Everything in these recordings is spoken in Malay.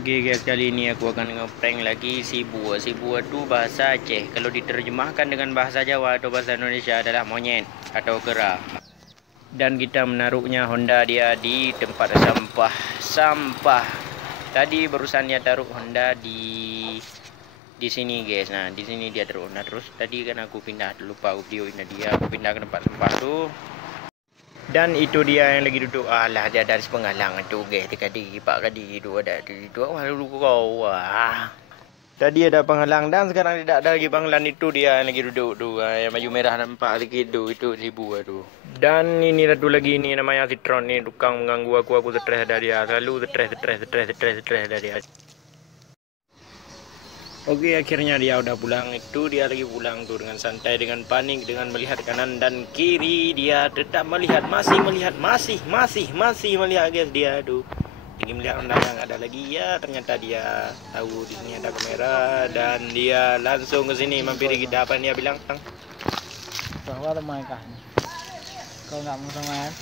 Okey guys, kali ini aku akan ngeprank lagi si Bua. Si Bua tu bahasa Aceh. Kalau diterjemahkan dengan bahasa Jawa atau bahasa Indonesia adalah monyet atau kera. Dan kita menaruhnya Honda dia di tempat sampah. Tadi barusan dia taruh Honda di sini guys. Nah, di sini dia taruh Honda terus. Tadi kan aku pindah, lupa aku videoin dia. Aku pindah ke tempat sampah tu. Dan itu dia yang lagi duduk. Alah, dia dari penghalang tu guys. Tadi pak kadi tu ada di tu. Wah, dulu kau. Wah. Tadi ada penghalang dan sekarang tidak ada lagi penghalang. Itu dia yang lagi duduk tu. Yang baju merah nampak lagi tu. Itu si Bua tu. Dan ini satu lagi ni namanya Citron ni, tukang mengganggu aku. Aku stres dari dia. Selalu stres dari dia. Oke, akhirnya dia udah pulang. Itu dia lagi pulang tuh dengan santai, dengan panik, dengan melihat kanan dan kiri. Dia tetap melihat, masih melihat guys. Dia tuh ingin melihat Honda yang ada lagi. Ya, ternyata dia tahu di sini ada kamera dan dia langsung ke sini mampiri kita. Apa dia bilang? Bahwa teman kan. Kau nggak mau teman?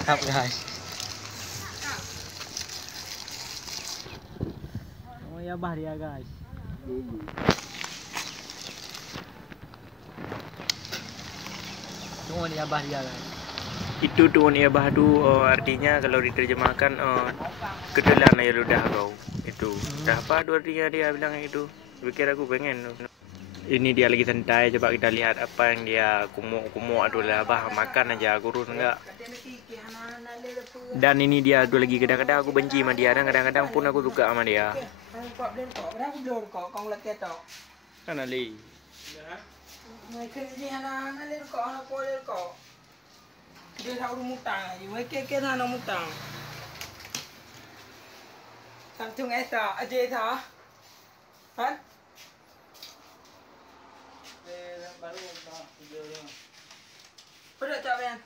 Stop guys. Oh ya bah dia guys. Tunggu dia bah dia guys. Itu tuan Abah tu artinya kalau diterjemahkan ketelan air ludah kau. Itu. Dah apa tu artinya dia bilang itu. Pikir aku pengen. Ini dia lagi santai, coba kita lihat apa yang dia kumuk adalah Abah makan aja kurus enggak. Dan ini dia tu lagi, kadang-kadang aku benci sama dia dan kadang-kadang pun aku suka sama dia. Kan Ali. Dia tahu mutang, mereka kena nak mutang. Samsung Esa, aja Esa, kan? Baru video. Pada tak ben?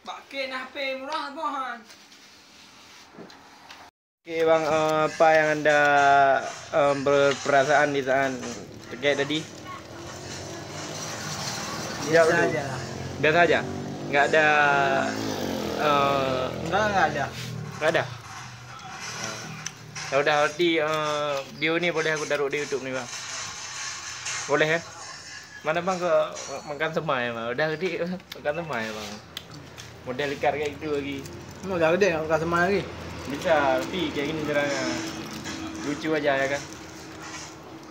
Bakke HP murah bohan. Oke bang, apa yang anda berperasaan di saat terkait tadi? Biasa aja. Biasa aja. Nggak ada Enggak ada. Nggak ada. Ya udah, berarti video ni boleh aku taruh di YouTube ni bang. Boleh ya? Mana bang ke makan semai bang? Udah gede makan semai bang. Model ikan kayak gitu lagi. Udah gede makan semai lagi. Bisa, tapi kayak gini caranya. Lucu aja ya kan.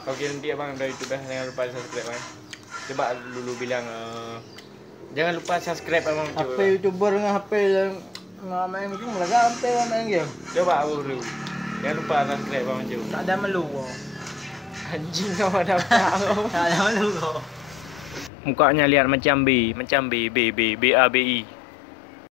Oke, nanti abang dari YouTube dah, jangan lupa subscribe bang. Coba dulu bilang jangan lupa subscribe abang. HP YouTuber dengan HP yang main game mereka HP main game. Coba aku dulu. Jangan lupa subscribe abang cu. Tak ada melu kau. Anjing kau ada apa kau? Tak ada melu kau. Mukanya lihat macam B, B A B I.